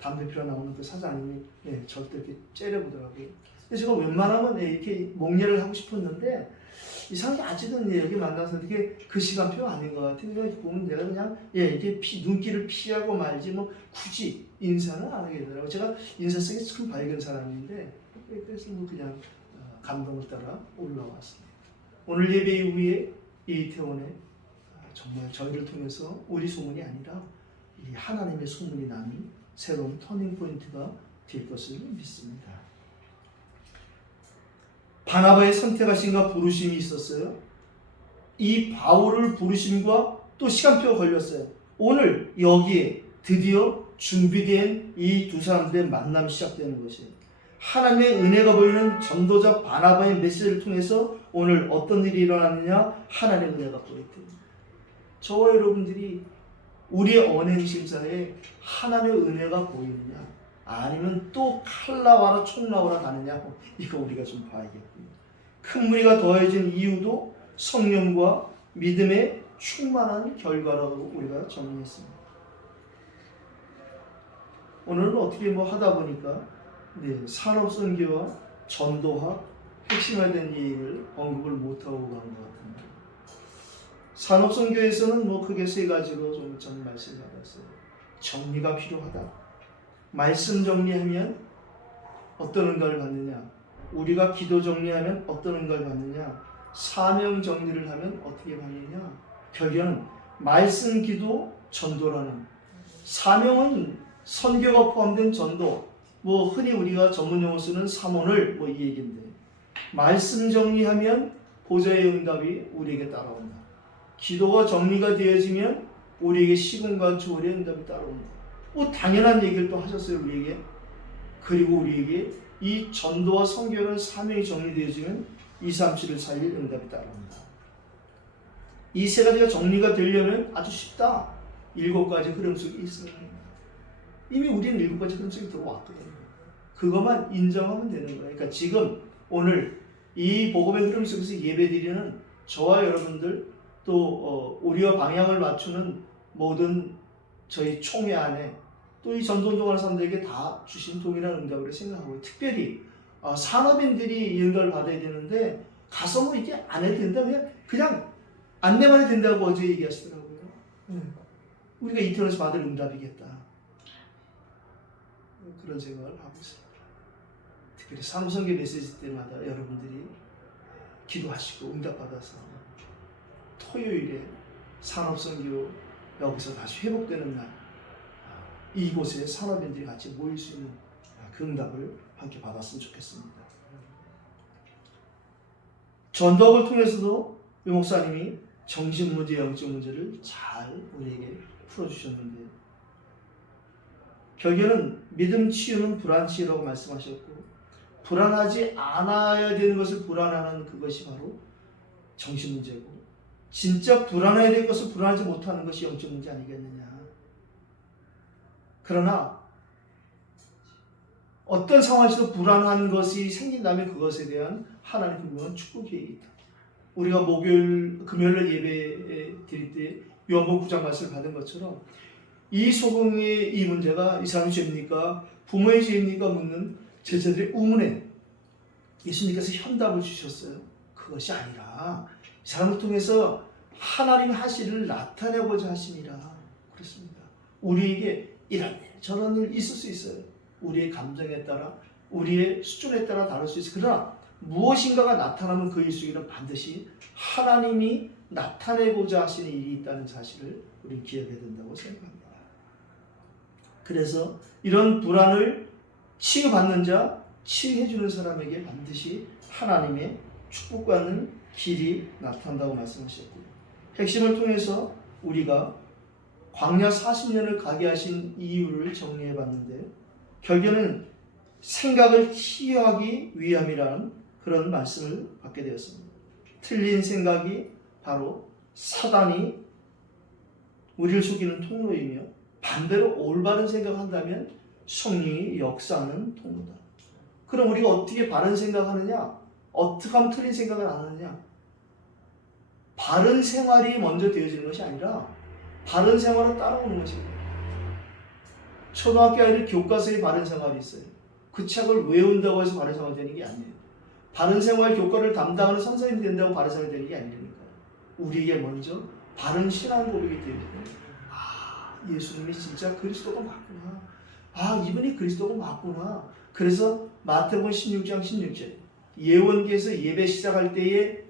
담배 피러 나오는 그 사장님이, 예, 절대 이렇게 째려보더라고요. 근데 제가 웬만하면, 예, 이렇게 목례를 하고 싶었는데 이상하게 아직은, 예, 여기 만나서 이게 그 시간표 아닌 것 같아요. 보면 내가 그냥, 예, 이렇게 눈길을 피하고 말지 뭐 굳이 인사는 안 하게 되더라고요. 제가 인사성이 참 밝은 사람인데, 그래서 뭐 그냥 감동을 따라 올라왔습니다. 오늘 예배 이후에 이태원에 정말 저희를 통해서 우리 소문이 아니라 이 하나님의 소문이 나는 새로운 터닝 포인트가 될 것을 믿습니다. 바나바의 선택하심과 부르심이 있었어요. 이 바울을 부르심과 또 시간표가 걸렸어요. 오늘 여기에 드디어 준비된 이 두 사람들의 만남이 시작되는 것이에요. 하나님의 은혜가 보이는 전도자 바나바의 메시지를 통해서 오늘 어떤 일이 일어나느냐? 하나님의 은혜가 보였대요. 저와 여러분들이 우리의 언행 심사에 하나님의 은혜가 보이느냐, 아니면 또 칼 나와라 총 나와라 가느냐, 이거 우리가 좀 봐야겠군요. 큰 무리가 더해진 이유도 성령과 믿음의 충만한 결과라고 우리가 정리했습니다. 오늘은 어떻게 뭐 하다 보니까, 네, 산업선교와 전도학 핵심화된 얘기를 언급을 못하고 간 것 같습니다. 산업선교에서는 뭐 크게 세 가지로 좀 저는 말씀받았어요. 정리가 필요하다. 말씀 정리하면 어떤 응답을 받느냐? 우리가 기도 정리하면 어떤 응답을 받느냐? 사명 정리를 하면 어떻게 받느냐? 결국은 말씀, 기도, 전도라는, 사명은 선교가 포함된 전도, 뭐 흔히 우리가 전문 용어 쓰는 사모를 뭐 이 얘기인데, 말씀 정리하면 보좌의 응답이 우리에게 따라온다. 기도가 정리가 되어지면 우리에게 시공과 조언의 응답이 따라온다. 뭐 당연한 얘기를 또 하셨어요, 우리에게. 그리고 우리에게 이 전도와 선교는 사명이 정리되어지면 2, 3, 7을 살릴 응답이 따라온다. 이 세 가지가 정리가 되려면 아주 쉽다. 7가지 흐름 속에 있어요. 이미 우리는 7가지 흐름 속에 들어왔거든요. 그것만 인정하면 되는 거예요. 그러니까 지금 오늘 이 복음의 흐름 속에서 예배드리는 저와 여러분들, 또 우리와 방향을 맞추는 모든 저희 총회 안에 또 이 전도운동하는 사람들에게 다 주신 동일한 응답으로 생각하고, 특별히 산업인들이 이 응답을 받아야 되는데 가서 뭐 이게 안 해도 된다, 그냥 안내만 해도 된다고 어제 얘기하시더라고요. 우리가 이태원에서 받을 응답이겠다, 그런 생각을 하고 있습니다. 특별히 산업선교 메시지 때마다 여러분들이 기도하시고 응답받아서 토요일에 산업선교 여기서 다시 회복되는 날, 이곳에 산업인들이 같이 모일 수 있는 그 응답을 함께 받았으면 좋겠습니다. 전도학을 통해서도 유 목사님이 정신 문제, 영적 문제를 잘 우리에게 풀어주셨는데, 결국에는 믿음 치유는 불안 치유라고 말씀하셨고, 불안하지 않아야 되는 것을 불안하는 그것이 바로 정신 문제고, 진짜 불안해야 될 것을 불안하지 못하는 것이 영적 문제 아니겠느냐. 그러나 어떤 상황에서도 불안한 것이 생긴다면 그것에 대한 하나님의 분명한 축복 계획이 있다. 우리가 금요일 예배 드릴 때 요한복음 9장 말씀을 받은 것처럼, 이 소금의 이 문제가 이 사람의 죄입니까? 부모의 죄입니까? 묻는 제자들의 의문에 예수님께서 현답을 주셨어요. 그것이 아니라 이 사람을 통해서 하나님 하시를 나타내고자 하심이라 그렇습니다. 우리에게 이런 일 저런 일 있을 수 있어요. 우리의 감정에 따라, 우리의 수준에 따라 다를 수 있어요. 그러나 무엇인가가 나타나면 그 일 속에는 반드시 하나님이 나타내고자 하시는 일이 있다는 사실을 우리 기억해야 된다고 생각합니다. 그래서 이런 불안을 치유받는 자, 치유해주는 사람에게 반드시 하나님의 축복받는 길이 나타난다고 말씀하셨고요. 핵심을 통해서 우리가 광야 40년을 가게 하신 이유를 정리해 봤는데 결국에는 생각을 치유하기 위함이라는 그런 말씀을 받게 되었습니다. 틀린 생각이 바로 사단이 우리를 속이는 통로이며 반대로 올바른 생각을 한다면 성령이 역사하는 통로다. 그럼 우리가 어떻게 바른 생각하느냐? 어떻게 하면 틀린 생각을 안 하느냐? 바른 생활이 먼저 되어지는 것이 아니라 바른 생활을 따라오는 것입니다. 초등학교 아이들 교과서에 바른 생활이 있어요. 그 책을 외운다고 해서 바른 생활이 되는 게 아니에요. 바른 생활 교과를 담당하는 선생님이 된다고 바른 생활이 되는 게 아니니까요. 우리에게 먼저 바른 신앙 고백이 되어야 돼요. 아, 예수님이 진짜 그리스도가 맞구나. 아, 이분이 그리스도가 맞구나. 그래서 마태복음 16장 16절 예원기에서 예배 시작할 때에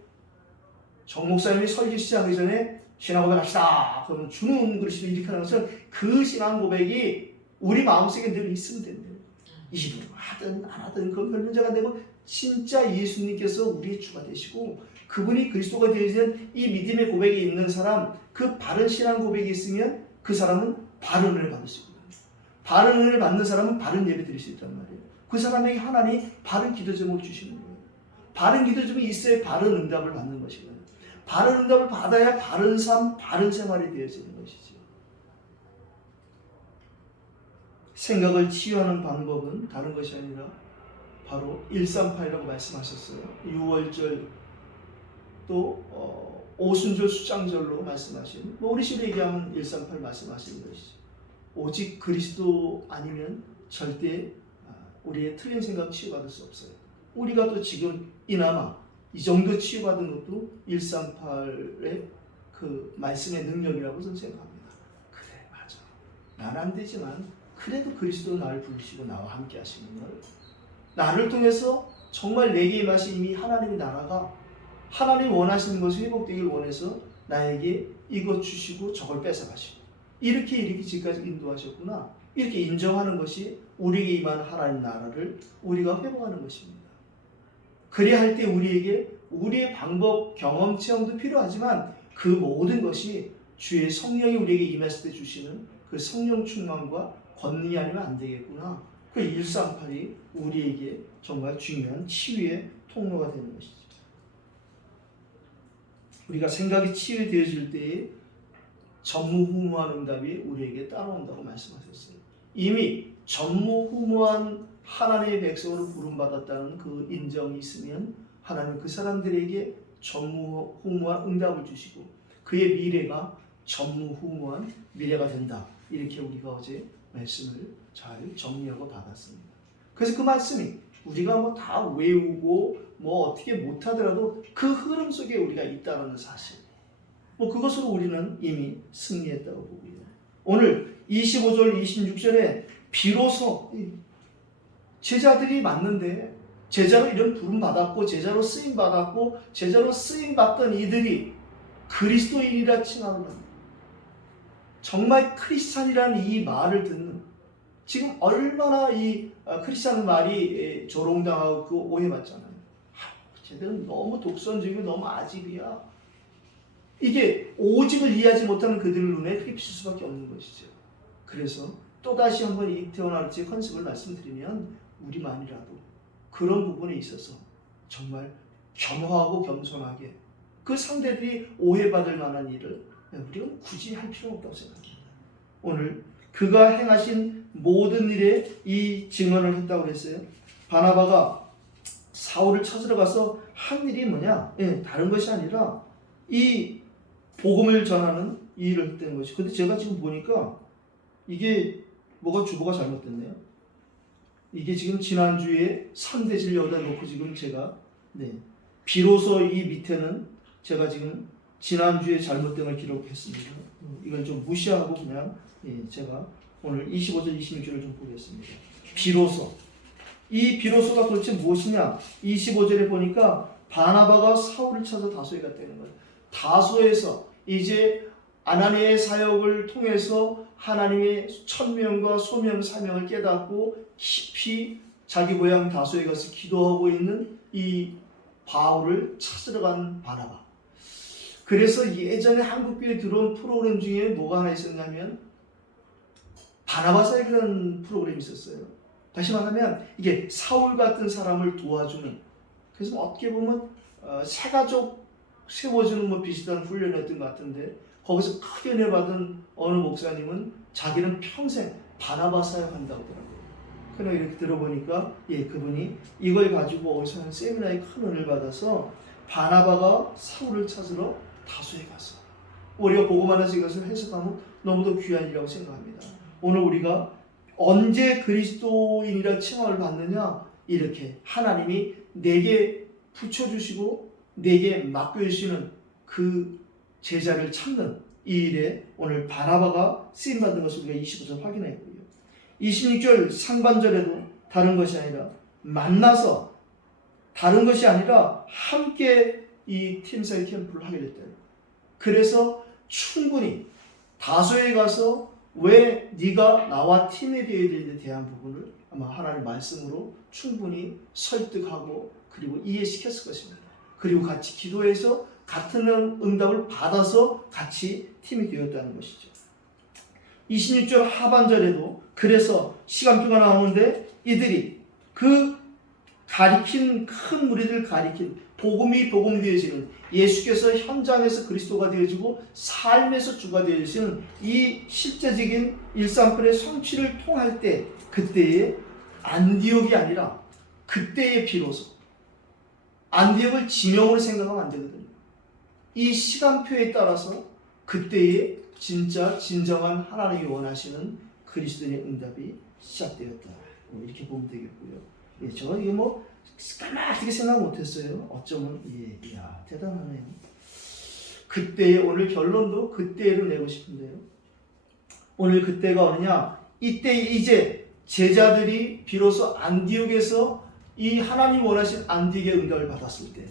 정 목사님이 설교 시작하기 전에 신앙 고백합시다. 그러면 주는 그리스도 이렇게 하는 것은 그 신앙 고백이 우리 마음속에 늘 있으면 된대요. 이분 하든 안 하든 그건 별 문제가 안 되고 진짜 예수님께서 우리의 주가 되시고 그분이 그리스도가 되어진 이 믿음의 고백이 있는 사람, 그 바른 신앙 고백이 있으면 그 사람은 바른 은혜를 받을 수 있거든요. 바른 은혜를 받는 사람은 바른 예배 드릴 수 있단 말이에요. 그 사람에게 하나님이 바른 기도 제목을 주시는 거예요. 바른 기도 제목이 있어야 바른 응답을 받는 것이거든요. 바른 응답을 받아야 바른 삶, 바른 생활이 되어지는 것이죠. 생각을 치유하는 방법은 다른 것이 아니라 바로 138이라고 말씀하셨어요. 6월절 또 오순절 수장절로 말씀하신 우리 식으로 얘기하면 138 말씀하시는 것이죠. 오직 그리스도 아니면 절대 우리의 틀린 생각 치유받을 수 없어요. 우리가 또 지금 이나마 이 정도 치유받은 것도 138의 그 말씀의 능력이라고 저는 생각합니다. 그래, 맞아. 난 안 되지만 그래도 그리스도 나를 부르시고 나와 함께 하시는 걸 나를 통해서 정말 내게 임하신 이미 하나님의 나라가 하나님이 원하시는 것이 회복되길 원해서 나에게 이것 주시고 저걸 뺏어가시고 이렇게 지금까지 인도하셨구나. 이렇게 인정하는 것이 우리에게 임한 하나님 나라를 우리가 회복하는 것입니다. 그래야 할 때 우리에게 우리의 방법, 경험, 체험도 필요하지만 그 모든 것이 주의 성령이 우리에게 임했을 때 주시는 그 성령 충만과 권능이 아니면 안 되겠구나. 그 138이 우리에게 정말 중요한 치유의 통로가 되는 것이죠. 우리가 생각이 치유되어질 때에 전무후무한 응답이 우리에게 따라온다고 말씀하셨어요. 이미 전무후무한 하나님의 백성으로 부름받았다는 그 인정이 있으면 하나님은 그 사람들에게 전무후무한 응답을 주시고 그의 미래가 전무후무한 미래가 된다. 이렇게 우리가 어제 말씀을 잘 정리하고 받았습니다. 그래서 그 말씀이 우리가 뭐 다 외우고 뭐 어떻게 못하더라도 그 흐름 속에 우리가 있다는 사실, 뭐 그것으로 우리는 이미 승리했다고 보고요. 오늘 25절 26절에 비로소 제자들이 맞는데 제자로 이런 부름 받았고 제자로 쓰임 받았고 제자로 쓰임 받던 이들이 그리스도인이라 칭함을 합니다. 정말 크리스찬이라는 이 말을 듣는 지금 얼마나 이 크리스찬 말이 조롱당하고 그 오해받잖아요. 쟤들은 너무 독선적이고 너무 아집이야. 이게 오직을 이해하지 못하는 그들 눈에 그게 비칠 수밖에 없는 것이죠. 그래서 또다시 한번 이 태어나르치의 컨셉을 말씀드리면 우리만이라도 그런 부분에 있어서 정말 겸허하고 겸손하게 그 상대들이 오해받을 만한 일을 우리는 굳이 할 필요는 없다고 생각합니다. 오늘 그가 행하신 모든 일에 이 증언을 했다고 했어요. 바나바가 사울을 찾으러 가서 한 일이 뭐냐? 다른 것이 아니라 이 복음을 전하는 이 일을 했다는 것이. 근데 제가 지금 보니까 이게 뭐가 주보가 잘못됐네요. 이게 지금 지난주에 3대질 여기다 놓고 지금 제가 비로소 이 밑에는 제가 지금 지난주에 잘못된 걸 기록했습니다. 이걸 좀 무시하고 그냥 제가 오늘 25절 26절을 좀 보겠습니다. 비로소 이 비로소가 도대체 무엇이냐? 25절에 보니까 바나바가 사울을 찾아 다소에 갔다는 거예요. 다소에서 이제 아나니의 사역을 통해서 하나님의 천명과 소명, 사명을 깨닫고 깊이 자기 고향 다소에 가서 기도하고 있는 이 바울을 찾으러 간 바나바. 그래서 예전에 한국교회에 들어온 프로그램 중에 뭐가 하나 있었냐면 바나바 사역이라는 프로그램이 있었어요. 다시 말하면 이게 사울 같은 사람을 도와주는, 그래서 어떻게 보면 새가족 세워주는 뭐 비슷한 훈련이었던 것 같은데, 거기서 크게 은혜 받은 어느 목사님은 자기는 평생 바나바 사역한다고 하더라고요. 그러나 이렇게 들어보니까 그분이 이걸 가지고 어디서 세미나에 큰 은혜를 받아서 바나바가 사울을 찾으러 다소에 가서, 우리가 보고만 해서 이것을 해석하면 너무도 귀한 일이라고 생각합니다. 오늘 우리가 언제 그리스도인이라 칭함을 받느냐? 이렇게 하나님이 내게 붙여주시고 내게 맡겨주시는 그 제자를 찾는 이 일에 오늘 바나바가 쓰임받은 것을 우리가 25절 확인했고요. 26절 상반절에도 다른 것이 아니라 만나서, 다른 것이 아니라 함께 이 팀사이 캠프를 하게 됐대요. 그래서 충분히 다소에 가서 왜 네가 나와 팀이 되어야 되는데 대한 부분을 아마 하나님의 말씀으로 충분히 설득하고 그리고 이해시켰을 것입니다. 그리고 같이 기도해서 같은 응답을 받아서 같이 팀이 되었다는 것이죠. 26절 하반절에도 그래서 시간표가 나오는데 이들이 그 가리킨 큰 무리들 가리킨 복음이 되어지는, 예수께서 현장에서 그리스도가 되어지고 삶에서 주가 되어지는 이 실제적인 일상편의 성취를 통할 때, 그때의 안디옥이 아니라 그때의 비로소, 안디옥을 지명으로 생각하면 안 되거든요. 이 시간표에 따라서 그때의 진짜 진정한 하나님이 원하시는 그리스도인의 응답이 시작되었다. 이렇게 보면 되겠고요. 저 이게 뭐 까맣게 생각 못했어요. 어쩌면 이야 대단하네요. 그때의, 오늘 결론도 그때로 내고 싶은데요. 오늘 그때가 어느냐? 이때 이제 제자들이 비로소 안디옥에서 이 하나님 원하신 안디옥의 응답을 받았을 때,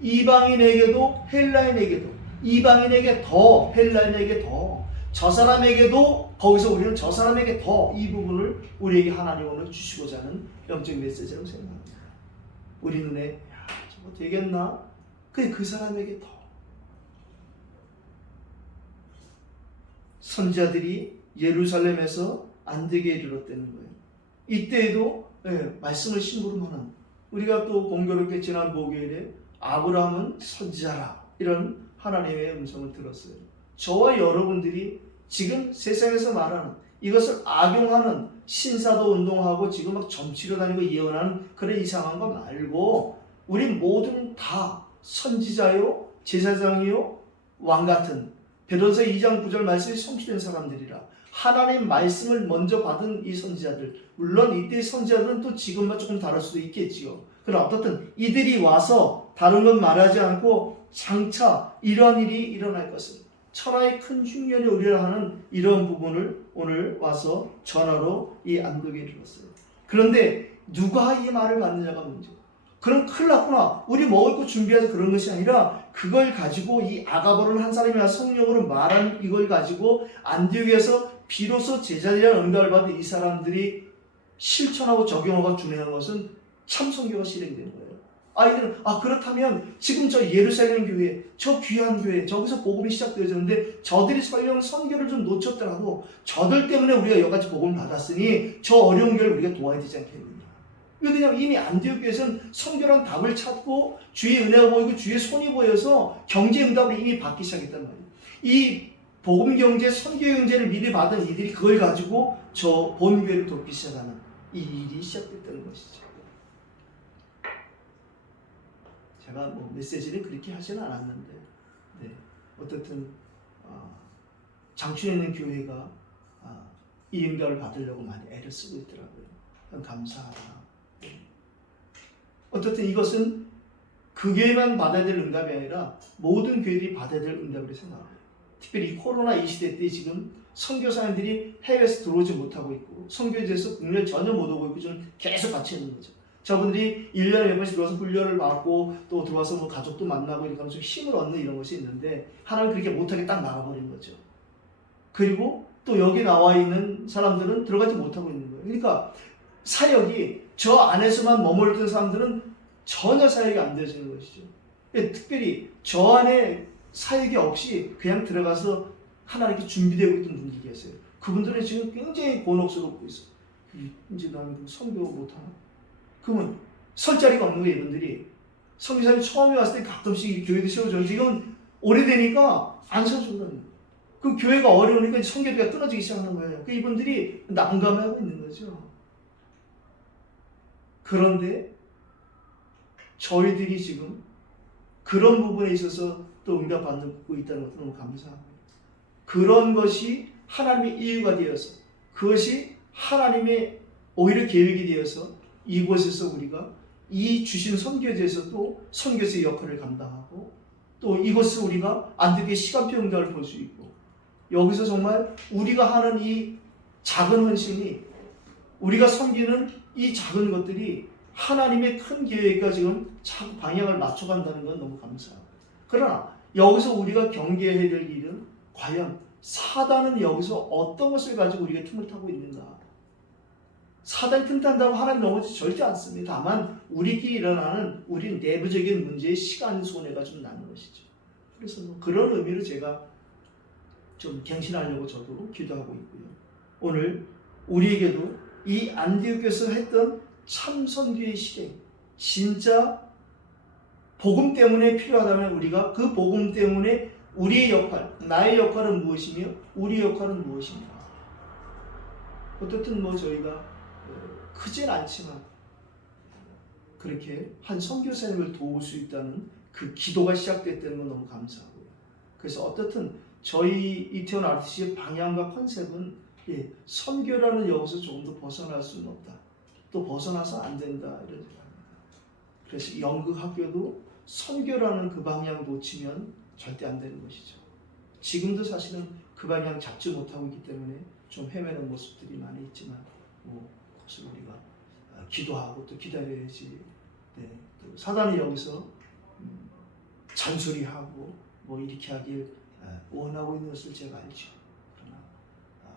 이방인에게도 헬라인에게도, 이방인에게 더 헬라인에게 더, 저 사람에게도 거기서 우리는 저 사람에게 더, 이 부분을 우리에게 하나님 오늘 주시고자 하는 영적 메시지라고 생각합니다. 우리 눈에 저거 되겠나? 그 사람에게 더. 선지자들이 예루살렘에서 안디옥에 이르렀다는 거예요. 이때에도 말씀을 심부름하는, 우리가 또 공교롭게 지난 목요일에 아브라함은 선지자라 이런 하나님의 음성을 들었어요. 저와 여러분들이 지금 세상에서 말하는 이것을 악용하는, 신사도 운동하고 지금 막 점치러 다니고 예언하는 그런 이상한 거 말고, 우리 모든 다 선지자요, 제사장이요, 왕같은, 베드로서 2장 9절 말씀이 성취된 사람들이라. 하나님 말씀을 먼저 받은 이 선지자들, 물론 이때의 선지자들은 또 지금과 조금 다를 수도 있겠지요. 그러나 어떻든 이들이 와서 다른 건 말하지 않고 장차 이러한 일이 일어날 것을, 천하의 큰 흉년이 오리라 하는 이런 부분을 오늘 와서 전하러 이 안디옥에 이르렀어요. 그런데 누가 이 말을 받느냐가 문제. 그럼 큰일 났구나, 우리 먹을 거 준비해서 그런 것이 아니라, 그걸 가지고 이 아가보를 한 사람이 성령으로 말한 이걸 가지고 안디옥에서 비로소 제자들이라는 응답을 받은 이 사람들이 실천하고 적용하고 준행하는 것은 참 선교가 실행되는 거예요. 이들은 그렇다면 지금 저 예루살렘 교회, 저 귀한 교회, 저기서 복음이 시작되어졌는데 저들이 설령 선교를 좀 놓쳤더라도 저들 때문에 우리가 여기까지 복음을 받았으니 저 어려운 교회를 우리가 도와야 되지 않겠느냐. 왜냐하면 이미 안디옥 교회에서는 선교란 답을 찾고 주의 은혜가 보이고 주의 손이 보여서 경제 응답을 이미 받기 시작했단 말이에요. 이 복음 경제, 선교 경제를 미리 받은 이들이 그걸 가지고 저 본교회를 돕기 시작하는 이 일이 시작됐다는 것이죠. 제가 뭐 메시지를 그렇게 하지는 않았는데, 어떻든 장춘에 있는 교회가 이 응답을 받으려고 많이 애를 쓰고 있더라고요. 감사하다. 어떻든 이것은 그 교회만 받아야 될 응답이 아니라 모든 교회들이 받아야 될 응답으로 생각합니다. 특별히 이 코로나 이 시대 때 지금 선교사님들이 해외에서 들어오지 못하고 있고 선교지에서 국내에 전혀 못 오고 있고 지금 계속 갇혀 있는 거죠. 저분들이 1년에 몇 번씩 들어와서 훈련을 받고 또 들어와서 뭐 가족도 만나고 이렇게 하면서 힘을 얻는 이런 것이 있는데 하나님 그렇게 못하게 딱 막아버린 거죠. 그리고 또 여기 나와 있는 사람들은 들어가지 못하고 있는 거예요. 그러니까 사역이 저 안에서만 머물던 사람들은 전혀 사역이 안 되어지는 것이죠. 특별히 저 안에 사역이 없이 그냥 들어가서 하나님께 준비되고 있던 분들이 계세요. 그분들은 지금 굉장히 곤혹스럽고 있어요. 이제 나는 선교 못하나? 그러면 설 자리가 없는 거예요. 이분들이 선교사님이 처음에 왔을 때 가끔씩 교회도 세워줘요. 지금 오래되니까 안 세워준다는 거예요. 그 교회가 어려우니까 선교비가 끊어지기 시작하는 거예요. 그 이분들이 난감해하고 있는 거죠. 그런데 저희들이 지금 그런 부분에 있어서 또 응답받고 있다는 것도 너무 감사합니다. 그런 것이 하나님의 이유가 되어서 그것이 하나님의 오히려 계획이 되어서 이곳에서 우리가 이 주신 선교지에서 또 선교사의 역할을 감당하고 또 이곳에서 우리가 안되게 시간표 응답을 볼 수 있고 여기서 정말 우리가 하는 이 작은 헌신이 우리가 섬기는 이 작은 것들이 하나님의 큰 계획과 지금 자꾸 방향을 맞춰간다는 건 너무 감사하고 그러나 여기서 우리가 경계해야 될 일은 과연 사단은 여기서 어떤 것을 가지고 우리가 틈을 타고 있는가. 사단이 틈탄다고 하나님 넘어지지 절대 않습니다. 다만 우리끼리 일어나는 우리 내부적인 문제의 시간 손해가 좀 나는 것이죠. 그래서 뭐 그런 의미로 제가 좀 갱신하려고 저도 기도하고 있고요. 오늘 우리에게도 이 안디옥에서 했던 참 선교의 실행, 진짜 복음 때문에 필요하다면 우리가 그 복음 때문에 우리의 역할, 나의 역할은 무엇이며 우리의 역할은 무엇인가. 어떻든 뭐 저희가 크진 않지만 그렇게 한 선교사님을 도울 수 있다는 그 기도가 시작됐다는 건 너무 감사하고요. 그래서 어떻든 저희 이태원 RTC의 방향과 컨셉은 선교라는 여기서 조금 더 벗어날 수는 없다. 또 벗어나서 안 된다 이런 생각입니다. 그래서 연극학교도 선교라는 그 방향 놓치면 절대 안 되는 것이죠. 지금도 사실은 그 방향 잡지 못하고 있기 때문에 좀 헤매는 모습들이 많이 있지만 뭐 그것을 우리가 기도하고 또 기다려야지. 네, 또 사단이 여기서 잔소리하고 뭐 이렇게 하길 원하고 있는 것을 제가 알죠. 그러나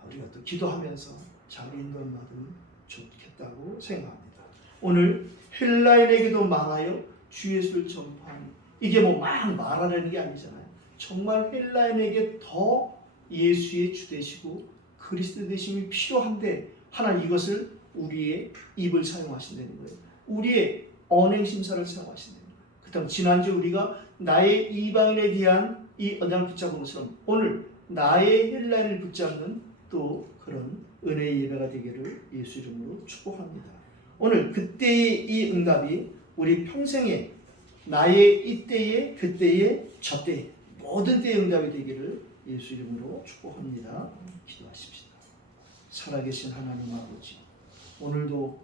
우리가 또 기도하면서 잘 인도받으면 좋겠다고 생각합니다. 오늘 헬라인에게도 말하여 주 예수를 전파하니 이게 뭐 막 말하려는 게 아니잖아요. 정말 헬라인에게 더 예수의 주 되시고 그리스도 되심이 필요한데 하나님 이것을 우리의 입을 사용하신다는 거예요. 우리의 언행 심사를 사용하신다는 거예요. 그다음 지난주 우리가 나의 이방인에 대한 이 언약을 붙잡은 것처럼 오늘 나의 헬라인을 붙잡는 또 그런 은혜의 예배가 되기를 예수 이름으로 축복합니다. 오늘 그때의 이 응답이 우리 평생에 나의 이때에 그때에 저때 모든 때의 응답이 되기를 예수 이름으로 축복합니다. 기도하십시다. 살아계신 하나님 아버지, 오늘도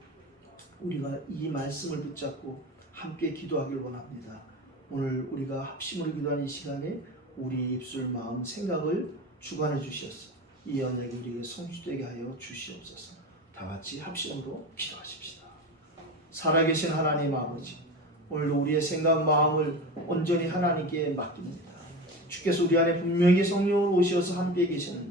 우리가 이 말씀을 붙잡고 함께 기도하길 원합니다. 오늘 우리가 합심으로 기도하는 이 시간에 우리 입술, 마음, 생각을 주관해 주시옵소서. 이 언약이 우리에게 성취되게 하여 주시옵소서. 다 같이 합심으로 기도하십시다. 살아계신 하나님 아버지, 오늘도 우리의 생각, 마음을 온전히 하나님께 맡깁니다. 주께서 우리 안에 분명히 성령으로 오셔서 함께 계시는